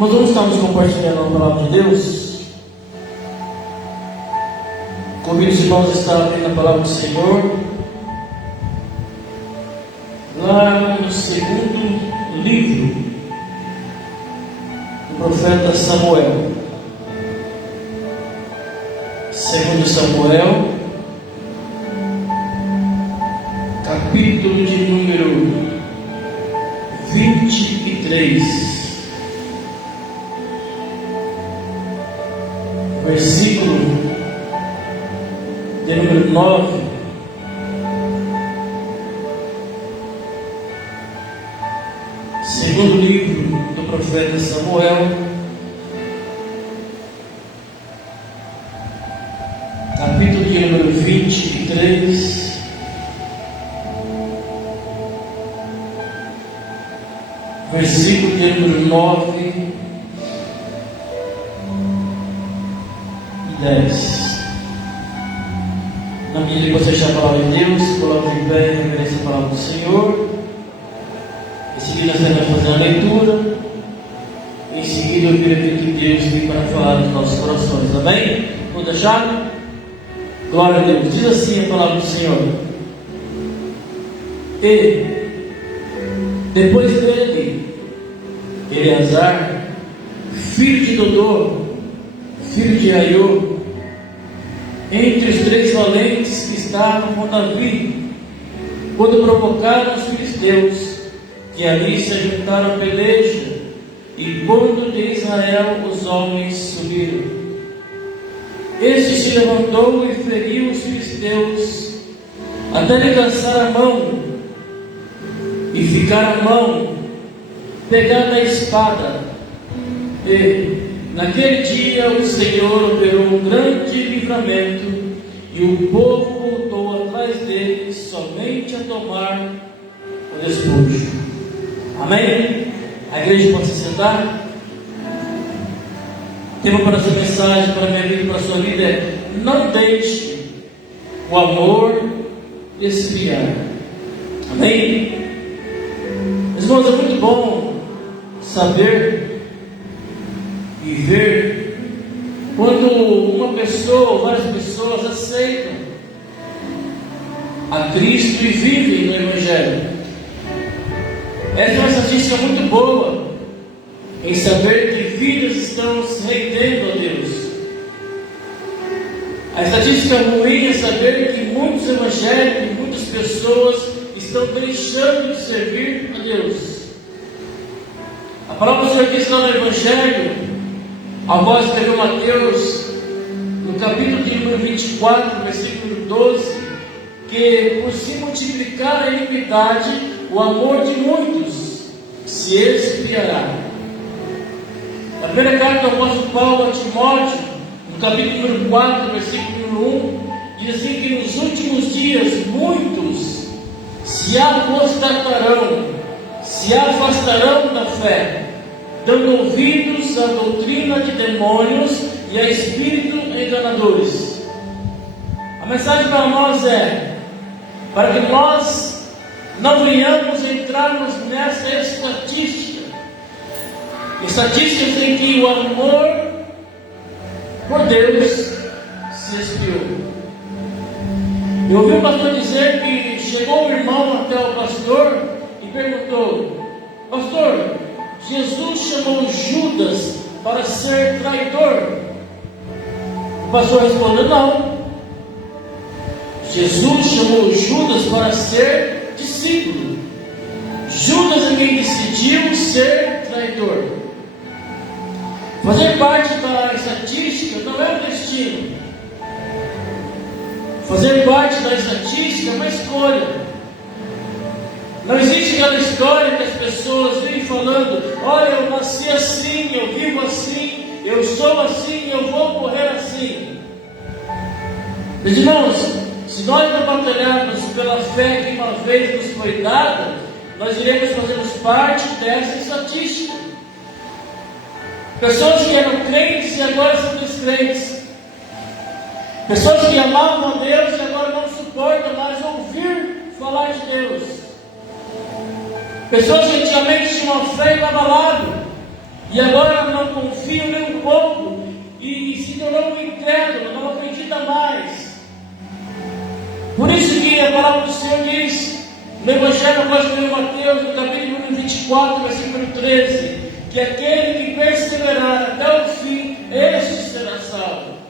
Nós vamos estar nos compartilhando a palavra de Deus. Convido os irmãos a estar abrindo a palavra do Senhor lá no segundo livro do profeta Samuel. Segundo Samuel, capítulo de número 23. Versículo de número 9. Segundo livro do profeta Samuel, capítulo de número 23. Versículo de número 9 e 10. Na medida que você achar a palavra de Deus, coloque em pé e reverência a palavra do Senhor. Em seguida, nós vamos fazer a leitura. Em seguida, eu creio que Deus vem para falar nos nossos corações. Amém? Vamos achar? Glória a Deus. Diz assim a palavra do Senhor: E depois dele, Eleazar, filho de Dodô, filho de Aiô, entre os três valentes que estavam com Davi, quando provocaram os filisteus, que ali se ajuntaram a peleja, e quando de Israel os homens subiram. Este se levantou e feriu os filisteus, até lhe cansar a mão, e ficar a mão pegada a espada. E naquele dia o Senhor operou um grande livramento, e o povo voltou atrás dele somente a tomar o despojo. Amém? A igreja pode se sentar? O tema para essa mensagem, para a minha vida e para a sua vida é: não deixe o amor esfriar. Amém? Meus irmãos, é muito bom saber e ver quando uma pessoa ou várias pessoas aceitam a Cristo e vivem no Evangelho. Essa é uma estatística muito boa em saber que vidas estão se rendendo a Deus. A estatística ruim é saber que muitos evangélicos, muitas pessoas estão deixando de servir a Deus. A palavra do Senhor diz lá no Evangelho, ao qual escreveu Mateus, no capítulo de número 24, versículo 12, que por se multiplicar a iniquidade, o amor de muitos se esfriará. Na primeira carta do apóstolo Paulo a Timóteo, no capítulo número 4, versículo número 1, diz assim que nos últimos dias muitos se apostatarão, se afastarão da fé, dando ouvidos à doutrina de demônios e a espíritos enganadores. A mensagem para nós é: para que nós não venhamos entrarmos nessa estatísticas em que o amor por Deus se esfriou. Eu ouvi o pastor dizer que chegou o irmão até o pastor e perguntou: pastor, Jesus chamou Judas para ser traidor? O pastor respondeu: não. Jesus chamou Judas para ser discípulo. Judas é quem decidiu ser traidor. Fazer parte da estatística não é um destino. Fazer parte da estatística é uma escolha. Não existe aquela história que as pessoas vêm falando: olha, eu nasci assim, eu vivo assim, eu sou assim, eu vou morrer assim. Meus irmãos, se nós não batalharmos pela fé que uma vez nos foi dada, nós iremos fazermos parte dessa estatística. Pessoas que eram crentes e agora são descrentes. Pessoas que amavam a Deus e agora não suportam mais ouvir falar de Deus. Pessoas que antigamente tinham uma fé inabalável E agora ela não confia nem um pouco e se tornou um incrédulo, não acredita mais. Por isso que a palavra do Senhor diz, no Evangelho após de Mateus, no capítulo 24, versículo 13, que aquele que perseverar até o fim, este será salvo.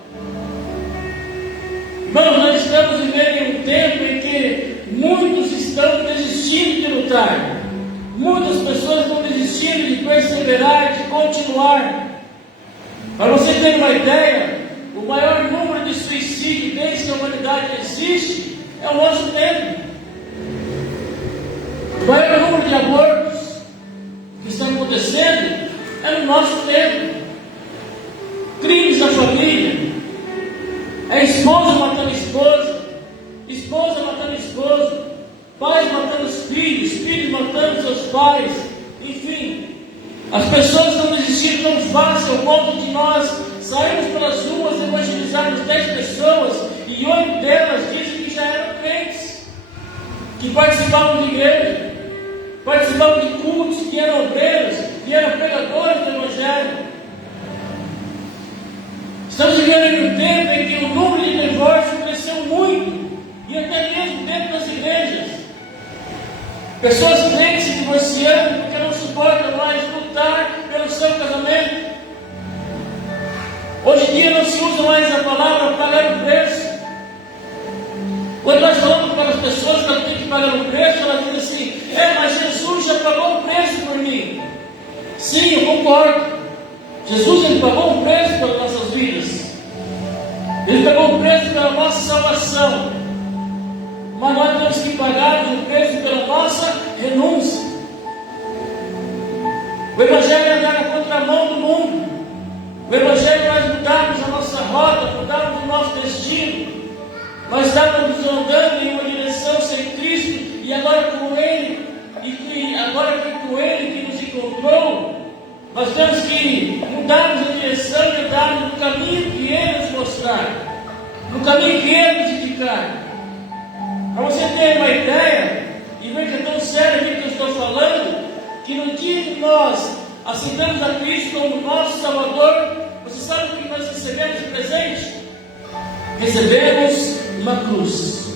Irmãos, nós estamos vivendo em um tempo em que muitos estão desistindo de lutar. Muitas pessoas estão desistindo de perseverar, de continuar. Para você ter uma ideia, o maior número de suicídios desde que a humanidade existe é o nosso tempo. O maior número de abortos que estão acontecendo é no nosso tempo. Crimes na família, é esposa matando esposa, esposa matando esposo, pais matando os filhos, filhos matando seus pais, enfim. As pessoas estão desistindo tão fácil ao ponto de nós sairmos pelas ruas e evangelizarmos 10 pessoas e 8 delas dizem que já eram crentes, que participavam de igreja, participavam de cultos, que eram obreiros, que eram pregadores do Evangelho. Estamos vivendo em um tempo em que o número de divórcios cresceu muito, e até mesmo dentro das igrejas. Pessoas crentes se divorciando porque não suportam mais lutar pelo seu casamento. Hoje em dia não se usa mais a palavra pagar o preço. Quando nós falamos para as pessoas que elas têm que pagar o preço, elas dizem assim: mas Jesus já pagou o preço por mim. Sim, eu concordo. Jesus, ele pagou um preço pelas nossas vidas. Ele pagou um preço pela nossa salvação. Mas nós temos que pagar um preço pela nossa renúncia. O Evangelho é andar na contramão do mundo. O Evangelho é nós mudarmos a nossa rota, mudarmos o nosso destino. Nós estávamos andando em uma direção sem Cristo, e agora com Ele, agora que com Ele que nos encontrou, nós temos que mudarmos a direção e andarmos no caminho que Ele nos mostrar, no caminho que Ele nos indicar. Para você ter uma ideia, e ver que é tão sério aquilo que eu estou falando, que no dia que nós aceitamos a Cristo como nosso Salvador, você sabe o que nós recebemos de presente? Recebemos uma cruz.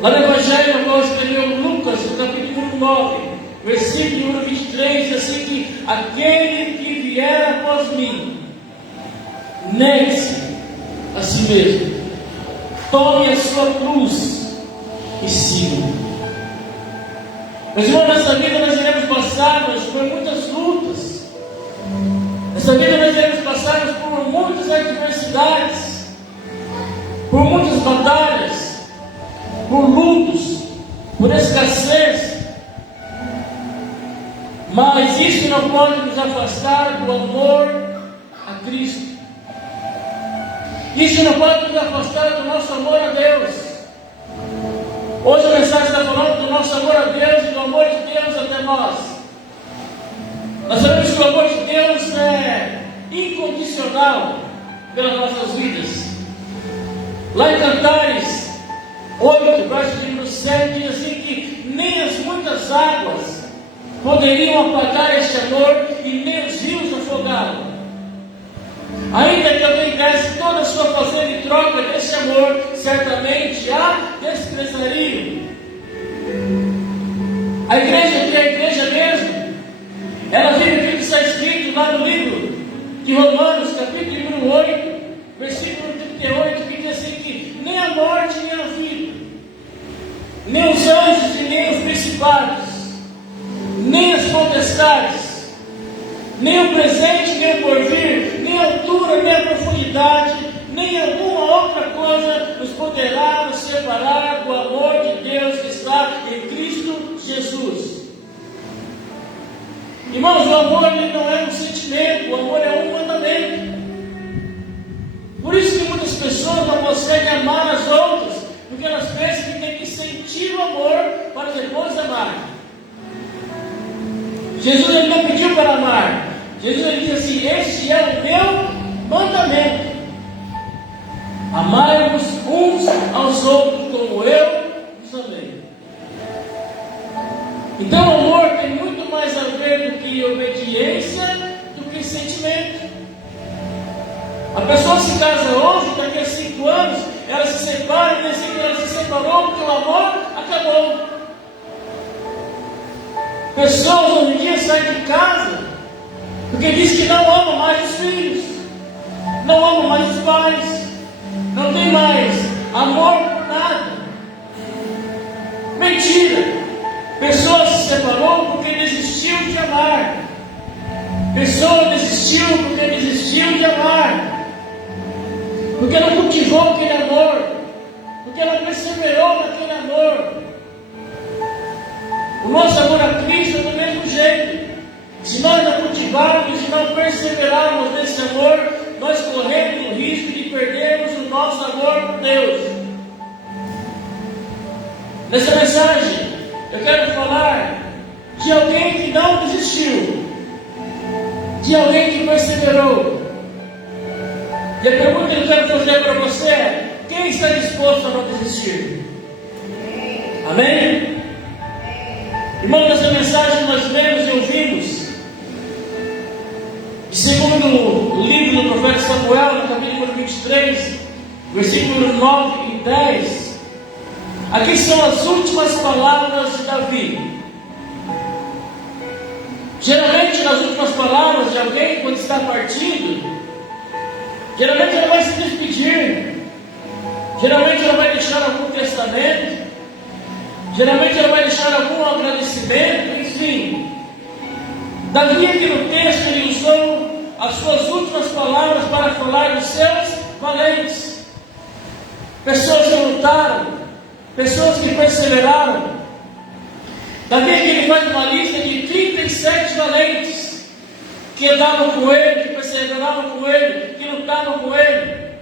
Lá no Evangelho, o qual escreveu Lucas, no capítulo 9, versículo número 23, diz assim que aquele que vier após mim, negue-se a si mesmo, tome a sua cruz e siga. Mas irmãos, nessa vida nós iremos passar por muitas lutas. Nessa vida nós iremos passar por muitas adversidades, por muitas batalhas, por lutos, por escassez. Mas isso não pode nos afastar do amor a Cristo. Isso não pode nos afastar do nosso amor a Deus. Hoje a mensagem está falando do nosso amor a Deus e do amor de Deus até nós. Nós sabemos que o amor de Deus é incondicional pelas nossas vidas. Lá em Cantares 8, verso número 7, diz assim que nem as muitas águas poderiam apagar este amor e nem os rios afogá-lo. Ainda que alguém desse toda a sua fazenda em troca desse amor, certamente a desprezariam. A igreja que é a igreja mesmo, ela vive aquilo que está escrito lá no livro de Romanos, capítulo número 8, versículo 38, que diz assim que nem a morte, nem a vida, nem os anjos e nem os principados, nem as potestades, nem o presente, nem o porvir, nem a altura, nem a profundidade, nem alguma outra coisa nos poderá nos separar do amor de Deus que está em Cristo Jesus. Irmãos, o amor ele não é um sentimento, o amor é um mandamento. Por isso que muitas pessoas não conseguem amar as outras, porque elas pensam que tem que sentir o amor para depois amar. Jesus ele não pediu para amar. Jesus ele disse assim: este é o meu mandamento. Amai-vos uns aos outros como eu vos amei. Então o amor tem muito mais a ver ver do que obediência, do que sentimento. A pessoa se casa hoje, daqui a 5 anos, ela se separa e decide que ela se separou porque o amor acabou. Pessoas hoje em dia saem de casa porque diz que não amam mais os filhos, não amam mais os pais, não tem mais amor por nada. Mentira! Pessoa se separou porque desistiu de amar. Pessoa desistiu porque desistiu de amar. Porque não cultivou aquele amor, porque não perseverou naquele amor. O nosso amor a Cristo é do mesmo jeito. Se nós não cultivarmos e não perseverarmos nesse amor, nós corremos o risco de perdermos o nosso amor por Deus. Nessa mensagem, eu quero falar de alguém que não desistiu, de alguém que perseverou. E a pergunta que eu quero fazer para você é: quem está disposto a não desistir? Amém? Irmão, nessa mensagem nós lemos e ouvimos, e segundo o livro do profeta Samuel, no capítulo 23, versículos 9 e 10, aqui são as últimas palavras de Davi. Geralmente, nas últimas palavras de alguém, quando está partindo, geralmente ela vai se despedir, geralmente ela vai deixar algum testamento, geralmente ela vai deixar algum agradecimento, enfim. Davi, aqui no texto, ele usou as suas últimas palavras para falar dos seus valentes, pessoas que lutaram, pessoas que perseveraram. Davi aqui ele faz uma lista de 37 valentes que andavam com ele, que perseveravam com ele, que lutavam com ele.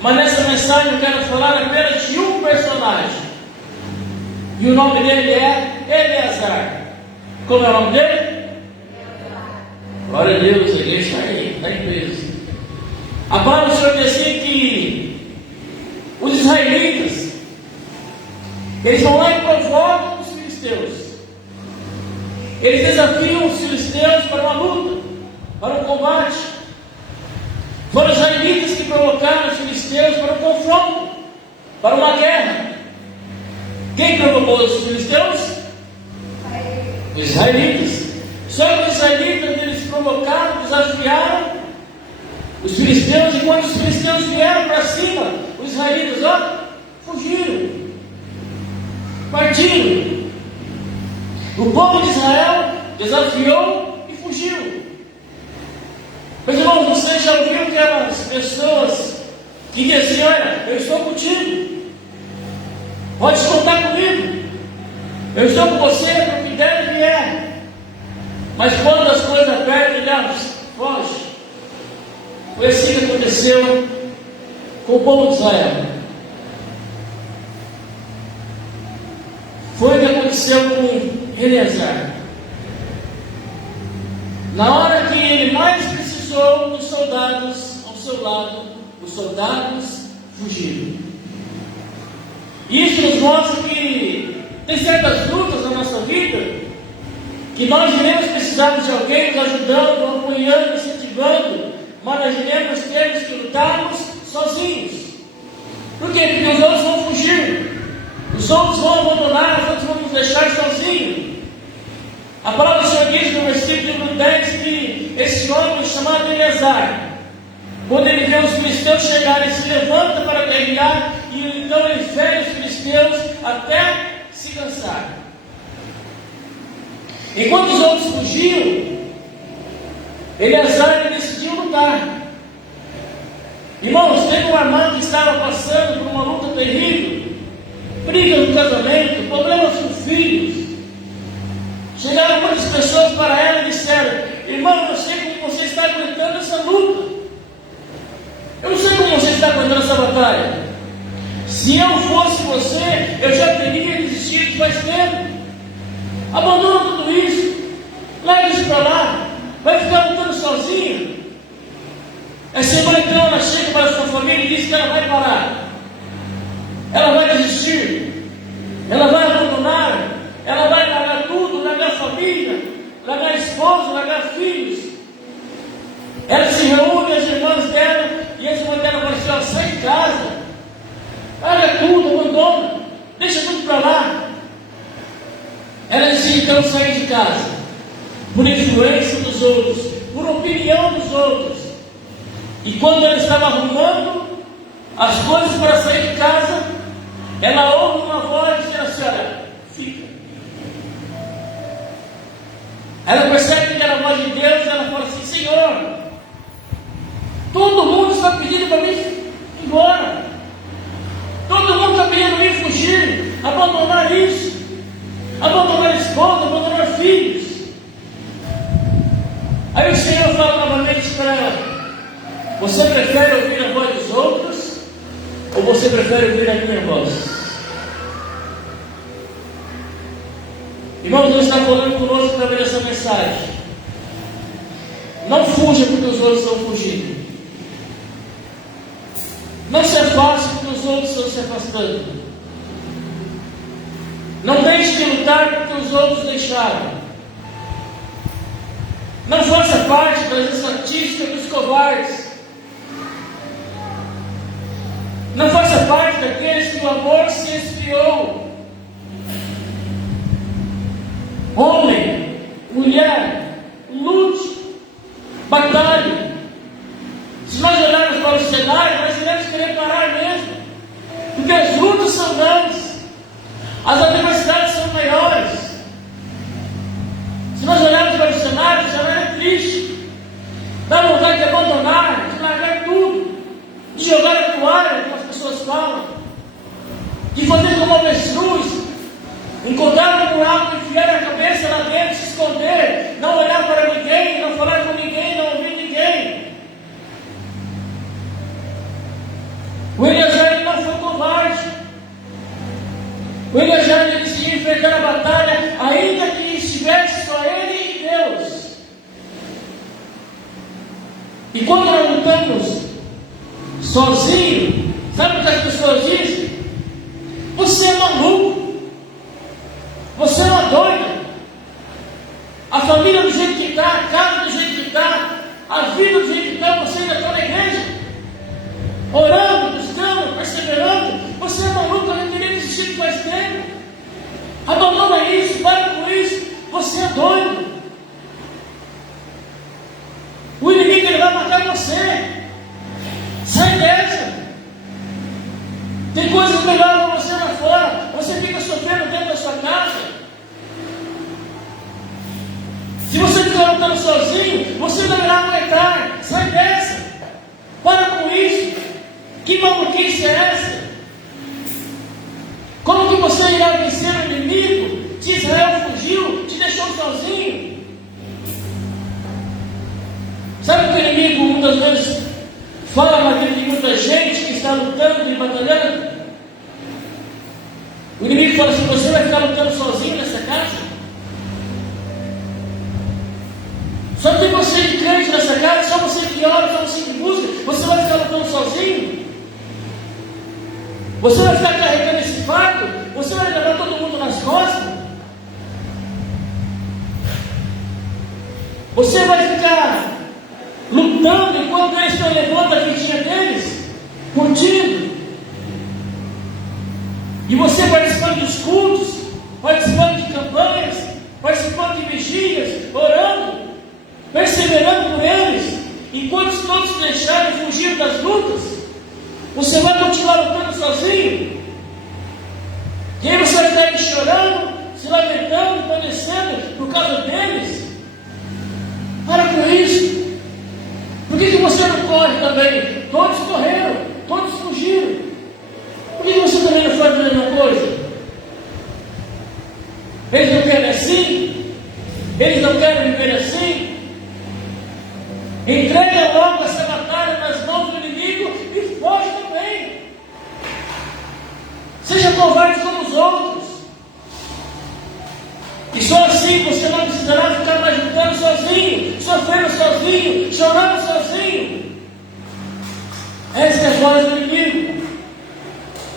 Mas nessa mensagem eu quero falar apenas de um personagem, e o nome dele é Eleazar. Como é o nome dele? Glória a Deus, a igreja está em peso. A palavra do Senhor diz assim que os israelitas, eles vão lá e provocam os filisteus. Eles desafiam os filisteus para uma luta, para um combate. Foram os israelitas que provocaram os filisteus para um confronto, para uma guerra. Quem provocou os filisteus? Os israelitas. Só que os israelitas, eles provocaram, desafiaram os filisteus, e quando os filisteus vieram para cima, os israelitas, fugiram, partiram. O povo de Israel desafiou e fugiu. Meus irmãos, você já ouviu aquelas pessoas que diziam: olha, eu estou contigo, pode contar comigo, eu estou com você para o que der e vier. Mas quando as coisas apertam, ele foge. Foi assim que aconteceu com o povo de Israel. Foi o que aconteceu com Eleazar. Na hora que ele mais precisou dos soldados ao seu lado, os soldados fugiram. Isso nos mostra que tem certas lutas na nossa vida que nós iremos precisar de alguém nos ajudando, apoiando, incentivando, mas nós iremos ter que lutarmos sozinhos. Por quê? Porque os outros vão fugir, os outros vão abandonar, os outros vão nos deixar sozinhos. A palavra do Senhor diz no versículo 10 que esse homem chamado Eleazar, quando ele vê os filisteus chegarem, se levanta para guerrear, e então ele fere os filisteus até se cansar. Enquanto os outros fugiam, Eleazar decidiu lutar. Irmãos, teve um irmão que estava passando por uma luta terrível, briga no casamento, problemas com filhos. Chegaram muitas pessoas para ela e disseram: irmão, eu sei como você está aguentando essa luta, eu não sei como você está aguentando essa batalha. Se eu fosse você, eu já teria desistido faz tempo. Abandona tudo isso, leva isso para lá, vai ficar lutando sozinho. Essa irmã então ela chega para a sua família e diz que ela vai parar, ela vai desistir, ela vai abandonar, ela vai largar tudo, largar a família, largar a gerar filhos. Ela se reúne, as irmãs dela, e as irmãs dela falam assim: ó, sai de casa, larga tudo, abandona, deixa tudo para lá. Ela decide então sair de casa, por influência dos outros, por opinião dos outros. E quando ela estava arrumando as coisas para sair de casa, ela ouve uma voz dizendo assim: olha, fica. Ela percebe que era a voz de Deus, ela fala assim: Senhor, todo mundo está pedindo para mim ir embora. Todo mundo está pedindo para mim fugir, abandonar isso, abandonar a esposa, abandonar filhos. Aí o Senhor fala novamente para ela: você prefere ouvir a voz dos outros, ou você prefere ouvir a minha voz? Irmãos, Deus está falando conosco através dessa mensagem. Não fuja porque os outros estão fugindo. Não se afaste porque os outros estão se afastando. Não deixe de lutar porque os outros deixaram. Não faça parte das estatísticas dos covardes. Não faça parte daqueles que o amor se esfriou. Homem, mulher, lute, batalhe. Se nós olharmos para o cenário, nós iremos querer parar mesmo, porque as lutas são grandes, as adversidades são maiores. Se nós olharmos para o cenário é triste, dá vontade de abandonar, de largar tudo, de jogar a toalha, como as pessoas falam, de fazer como avestruz, encontrar um buraco, enfiar a cabeça lá dentro, se esconder, não olhar para ninguém, não falar com ninguém, não ouvir ninguém. O Eleazar não foi covarde. O Eleazar decidiu enfrentar a batalha, ainda que estivesse só ele e Deus. E quando nós lutamos sozinho, sabe o que as pessoas dizem? Você é maluco. Você é uma doida. A família do jeito que está, a casa do jeito que está, a vida do jeito que está, você ainda está na igreja, orando, buscando, perseverando. Você é maluco, eu não teria desistido faz tempo. Abandona isso, para com isso. Você é doido. O inimigo ele vai matar você. Sai dessa. Tem coisas melhores para você lá fora. Você fica sofrendo dentro da sua casa. Se você ficar lutando sozinho, você não irá aguentar. Sai dessa. Para com isso. Que maluquice é essa? Como que você irá vencer o inimigo? De Israel fugiu, te deixou sozinho. Sabe que o inimigo muitas vezes fala na vida de muita gente que está lutando e batalhando? O inimigo fala assim: você vai ficar lutando sozinho nessa casa? Só tem você de crente nessa casa, só você que ora, só você que busca. Você vai ficar lutando sozinho? Você vai ficar carregando esse fardo? Você vai levar todo mundo nas costas? Você vai ficar lutando enquanto eles estão levando a vidinha deles, curtindo? E você participando dos cultos, participando de campanhas, participando de vigílias, orando, perseverando por eles, enquanto todos deixarem fugir das lutas, você vai continuar lutando sozinho? E aí você vai estar aí chorando, se lamentando, padecendo por causa deles? Para com isso. Por que você não corre também? Todos correram, todos fugiram. Por que você também não faz a mesma coisa? Eles não querem assim? Eles não querem viver assim? Entrega logo essa batalha nas mãos do inimigo e foge também. Seja covarde como os outros. E só assim você não precisará ficar mais lutando sozinho, sofrendo sozinho, chorando sozinho. Essa é a voz do inimigo.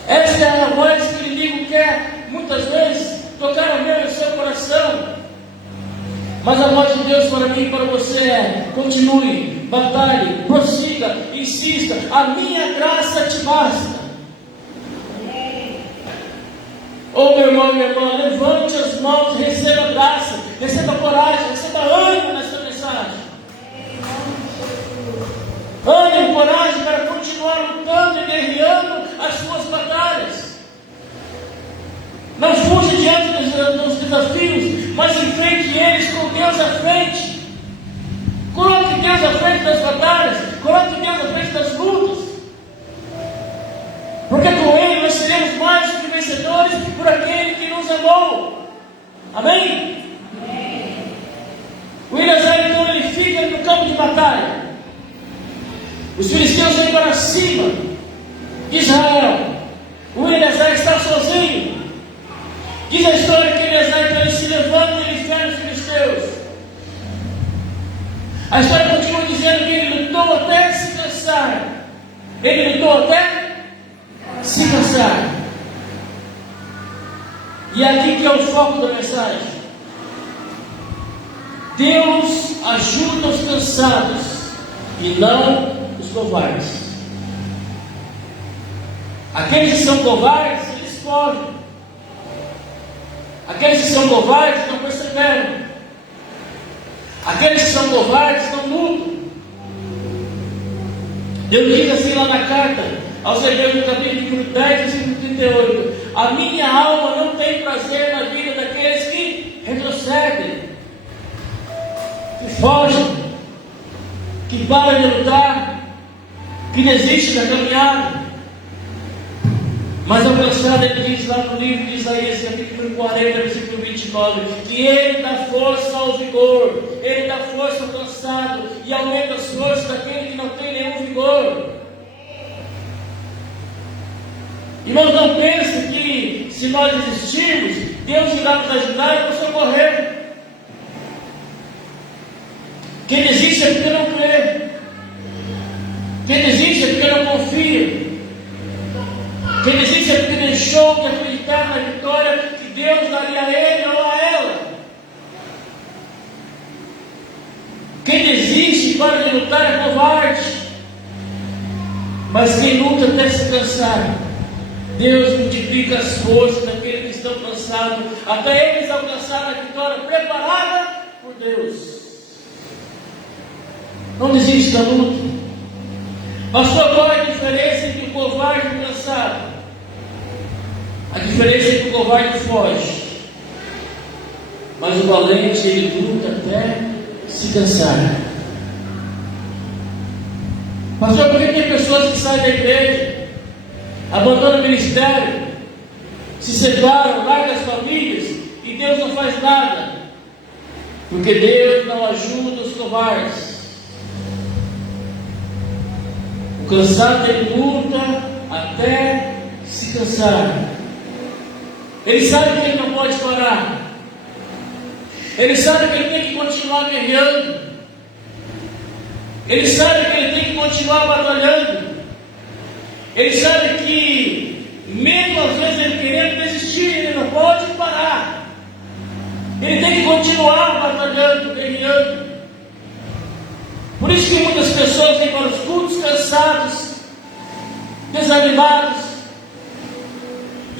Essa é a voz que o inimigo quer muitas vezes tocar no meu e no seu coração. Mas a voz de Deus para mim e para você é: continue, batalhe, prossiga, insista, a minha graça te basta. Oh, meu irmão e minha irmã, levante as mãos, receba graça, receba coragem, receba ânimo nessa mensagem. Ânimo, coragem para continuar lutando e guerreando as suas batalhas. Não fuja diante dos desafios, mas enfrente eles com Deus à frente. Coloque Deus à frente das batalhas, coloque Deus à frente das lutas. Porque com Ele nós seremos mais do que vencedores por aquele que nos amou. Amém? Amém. O Eliezer, então, ele fica no campo de batalha. Os filisteus vêm para cima de Israel. O Eliezer está sozinho. Diz a história que Eliezer, ele se levanta e ele fere os filisteus. A história continua dizendo que ele lutou até se cansar. Ele lutou até se cansar. E é aqui que é o foco da mensagem. Deus ajuda os cansados e não os covardes. Aqueles que são covardes, eles fogem. Aqueles que são covardes não perseveram. Aqueles que são covardes não lutam. Deus diz assim lá na carta aos Hebreus, no capítulo 10, versículo 38: a minha alma não tem prazer na vida daqueles que retrocedem, que fogem, que param de lutar, que desistem da caminhada. Mas ao cansado, ele diz lá no livro de Isaías, capítulo 40, versículo 29, que Ele dá força ao vigor, Ele dá força ao cansado e aumenta as forças daquele que não tem nenhum vigor. Irmãos, não pense que se nós desistirmos, Deus irá nos ajudar e nos socorrer. Quem desiste é porque não crê. Quem desiste é porque não confia. Quem desiste é porque deixou de acreditar na vitória que Deus daria a ele ou a ela. Quem desiste e para de lutar é covarde. Mas quem luta até se cansar, Deus multiplica as forças daqueles que estão cansados, até eles alcançarem a vitória preparada por Deus. Não desiste da luta. Pastor, qual é a diferença entre o covarde e o cansado? A diferença é que o covarde foge, mas o valente, ele luta até se cansar. Pastor, por que tem pessoas que saem da igreja, abandonam o ministério, se separam, largam as famílias e Deus não faz nada? Porque Deus não ajuda os covardes. O cansado, ele luta até se cansar. Ele sabe que ele não pode parar. Ele sabe que ele tem que continuar guerreando. Ele sabe que ele tem que continuar batalhando. Ele sabe que, mesmo às vezes ele querendo desistir, ele não pode parar. Ele tem que continuar batalhando, guerreando. Por isso que muitas pessoas vêm para os cultos cansados, desanimados,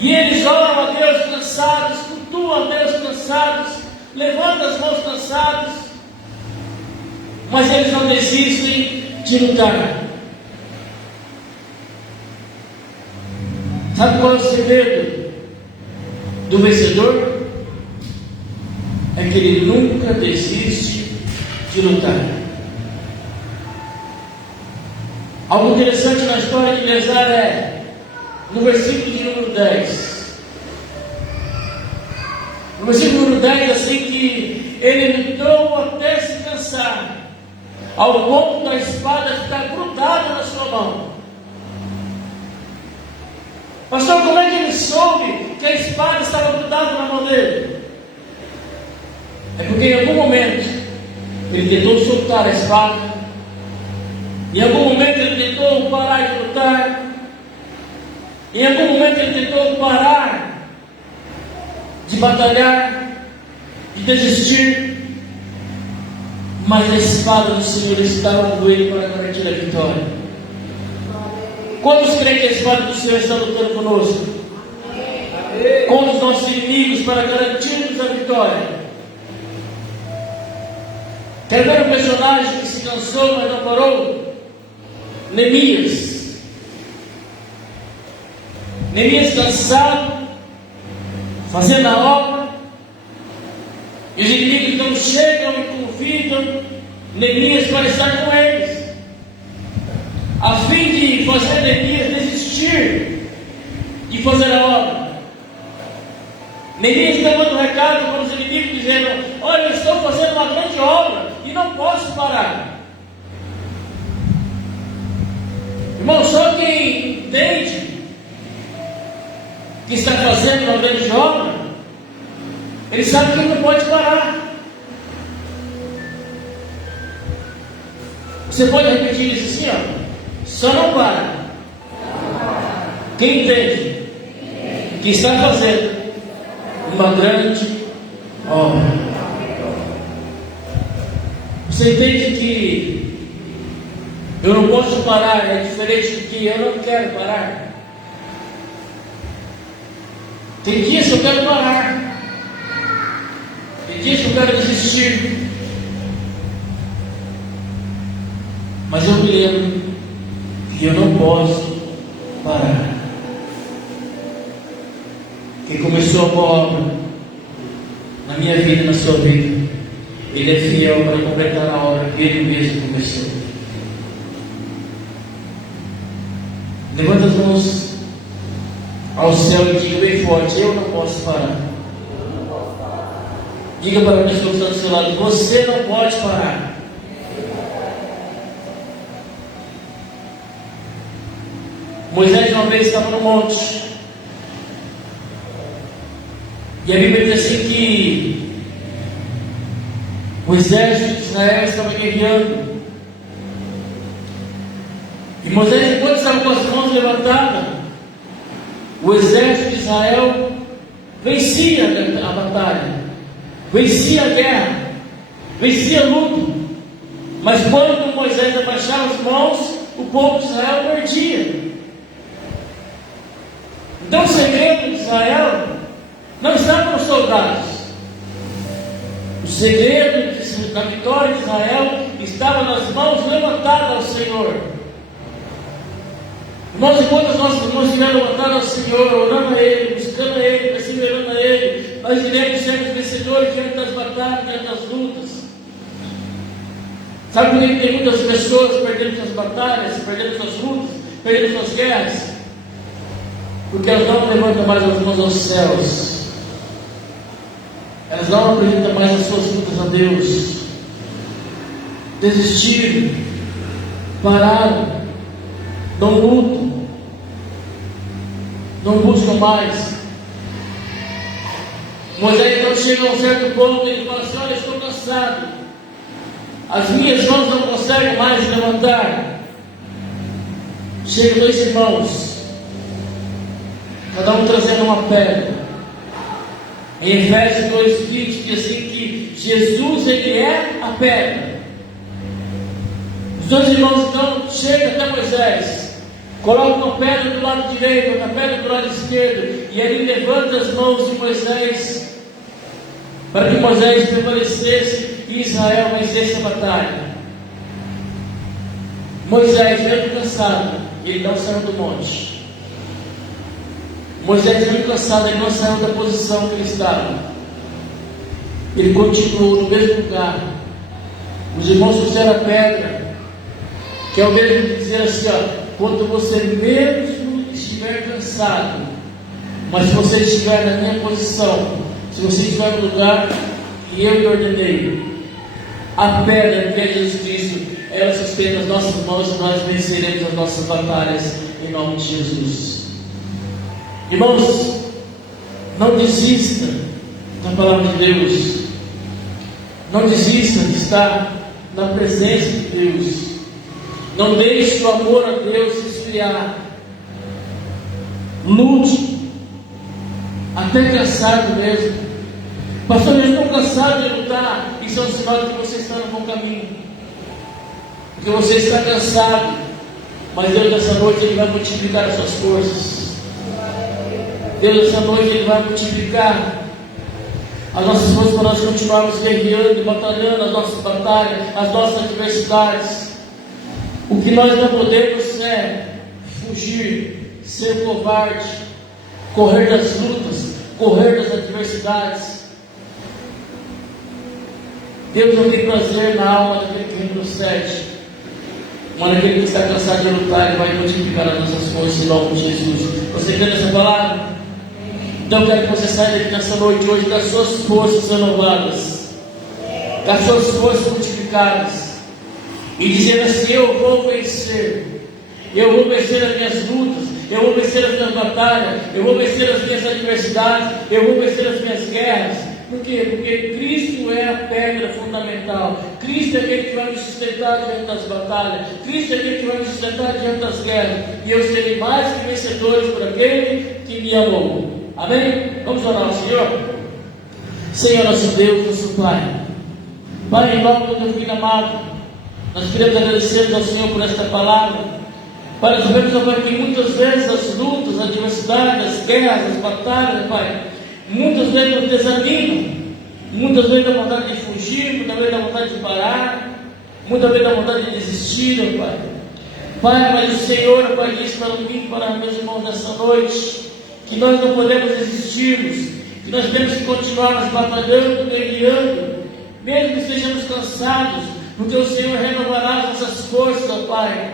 e eles oram a Deus cansados, cultuam a Deus cansados, levantam as mãos cansados, mas eles não desistem de lutar. Sabe qual é o segredo do vencedor? É que ele nunca desiste de lutar. Algo interessante na história de Eliezer é, no versículo de número 10. No versículo número 10, assim que ele lutou até se cansar, ao ponto da espada ficar grudada na sua mão. Pastor, como é que ele soube que a espada estava grudada na mão dele? É porque em algum momento ele tentou soltar a espada. Em algum momento ele tentou parar de lutar. Em algum momento ele tentou parar de batalhar, de desistir. mas a espada do Senhor está no ele para garantir a vitória. Quantos creem que a espada do Senhor está lutando conosco? Contra os nossos inimigos para garantirmos a vitória. Quer ver um personagem que se cansou, mas não parou? Neemias. Neemias cansado, fazendo a obra, e os inimigos então chegam e convidam Neemias para estar com eles, a fim de fazer Neemias desistir de fazer a obra. Neemias está dando um recado para os inimigos, dizendo: olha, eu estou fazendo uma grande obra e não posso parar. Irmão, só quem entende que está fazendo uma grande obra, ele sabe que ele não pode parar. Você pode repetir isso assim, ó: só não para quem entende que está fazendo uma grande obra. Você entende que eu não posso parar é diferente de que eu não quero parar? Tem dias que eu quero parar, tem dias que eu quero desistir, mas eu me lembro que eu não posso parar. Quem começou a boa obra na minha vida e na sua vida, Ele é fiel para completar a obra que Ele mesmo começou. Levanta as mãos ao céu e diga bem forte: eu não posso parar. Diga para a pessoa que está do seu lado: você não pode parar. Moisés uma vez estava no monte, e a Bíblia diz assim que o exército de Israel estava guerreando, e Moisés, enquanto estava com as mãos levantadas, o exército de Israel vencia a batalha, vencia a guerra, vencia a luta. Mas quando Moisés abaixava as mãos, o povo de Israel perdia. Então o segredo de Israel não estava nos soldados. O segredo da vitória de Israel estava nas mãos levantadas ao Senhor. Irmãos, enquanto as nossas mãos estiverem levantadas ao Senhor, orando a Ele, buscando a Ele, perseverando a Ele, nós iremos ser os vencedores diante das batalhas, diante das lutas. Sabe por que tem muitas pessoas perdendo suas batalhas, perdendo suas lutas, perdendo suas guerras? Porque elas não levantam mais as mãos aos céus, elas não apresentam mais as suas lutas a Deus, desistiram, pararam, não lutam, não buscam mais. Moisés então chega a um certo ponto e ele fala assim: olha, estou cansado, as minhas mãos não conseguem mais levantar. Chegam dois irmãos, cada um trazendo uma pedra. Em Efésios 2:20 diz assim que Jesus, Ele é a pedra. Os dois irmãos então chegam até Moisés, colocam uma pedra do lado direito, outra pedra do lado esquerdo, e ele levanta as mãos de Moisés, para que Moisés prevalecesse e Israel vencesse a batalha. Moisés, mesmo cansado, ele não saiu do monte. Moisés, mesmo cansado, ele não saiu da posição que ele estava. Ele continuou no mesmo lugar. Os irmãos puseram a pedra, que é o mesmo que dizer assim: ó, quando você mesmo estiver cansado, mas se você estiver na minha posição, se você estiver no lugar que eu lhe ordenei, a pedra que é Jesus Cristo, ela sustenta as nossas mãos e nós venceremos as nossas batalhas em nome de Jesus. Irmãos, não desista da palavra de Deus, não desista de estar na presença de Deus, não deixe o amor a Deus se esfriar, lute até cansado mesmo, Pastor, eu estou cansado de lutar. Isso é um sinal de que você está no bom caminho. Porque você está cansado. Mas Deus nessa noite Ele vai multiplicar as suas forças. Deus nessa noite Ele vai multiplicar as nossas forças para nós continuarmos guerreando e batalhando as nossas batalhas, as nossas adversidades. O que nós não podemos é fugir, ser covarde, correr das lutas, correr das adversidades. Deus não tem prazer na alma daquele que retrocede, mas naquele que está cansado de lutar, Ele vai multiplicar as nossas forças em nome de Jesus. Você crê nessa palavra? Então eu quero que você saia daqui nessa noite hoje com as suas forças renovadas, com as suas forças multiplicadas, e dizendo assim: eu vou vencer as minhas lutas, eu vou vencer as minhas batalhas, eu vou vencer as minhas adversidades, eu vou vencer as minhas guerras. Por quê? Porque Cristo é a pedra fundamental. Cristo é aquele que vai me sustentar diante das batalhas. Cristo é aquele que vai me sustentar diante das guerras. E eu serei mais que vencedores por aquele que me amou. Amém? Vamos orar ao Senhor? Senhor nosso Deus, nosso Pai. Pai, em nome do teu Filho amado, nós queremos agradecer ao Senhor por esta palavra. Pai, nós sabemos, Pai, que muitas vezes as lutas, as adversidades, as guerras, as batalhas, Pai, muitas vezes nos desanimam, muitas vezes dá vontade de fugir, muitas vezes dá vontade de parar, muitas vezes dá vontade de desistir, Pai. Pai, mas o Senhor, Pai, diz para mim, para meus irmãos nessa noite, que nós não podemos desistirmos, que nós temos que continuar nos batalhando, guerreando, mesmo que estejamos cansados, porque o Senhor renovará as nossas forças, Pai.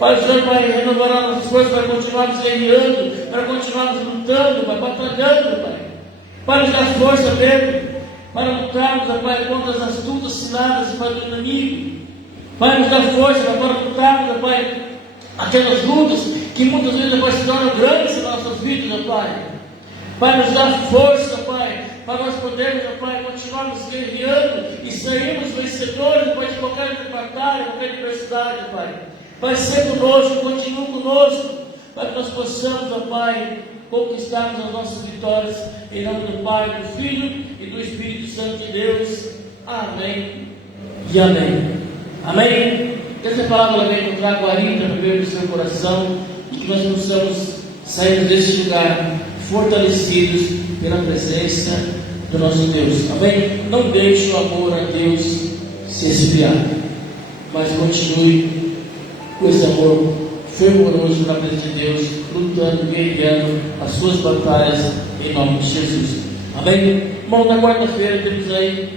Pai, o Senhor vai renovar as nossas forças para continuarmos guerreando, para continuarmos lutando, Pai, batalhando, Pai. Pai, nos dá força mesmo, para lutarmos, Pai, contra as astutas ciladas, Pai, do inimigo. Pai, nos dá força, Pai, para lutarmos, Pai, aquelas lutas que muitas vezes, Pai, se tornam grandes nas nossas vidas, Pai. Pai, nos dá força, Pai, para nós podermos, Pai, continuarmos guerreando e sairmos vencedores, Pai, de qualquer batalha, qualquer adversidade, Pai. Pai, ser conosco, continue conosco, para que nós possamos, Pai, conquistarmos as nossas vitórias, em nome do Pai, do Filho e do Espírito Santo de Deus. Amém e amém. Amém? Que essa palavra venha encontrar guarida no meio do seu coração e que nós possamos sair deste lugar fortalecidos pela presença do nosso Deus. Amém? Não deixe o amor a Deus se esfriar, mas continue com esse amor fervoroso na presença de Deus, lutando, guerreando as suas batalhas em nome de Jesus. Amém? Irmão, na quarta-feira temos aí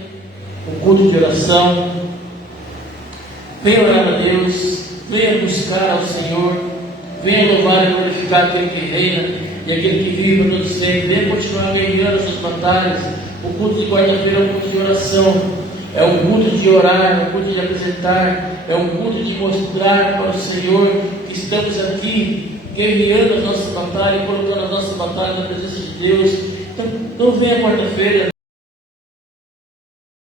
um culto de oração. Venha orar a Deus, venha buscar ao Senhor, venha louvar e glorificar aquele que reina e aquele que vive para todos sempre. Venha continuar guerreando as suas batalhas. O culto de quarta-feira é um culto de oração. É um culto de orar, é um culto de apresentar, é um culto de mostrar para o Senhor que estamos aqui guerreando as nossas batalhas, colocando as nossas batalhas na presença de Deus. Então venha quarta-feira,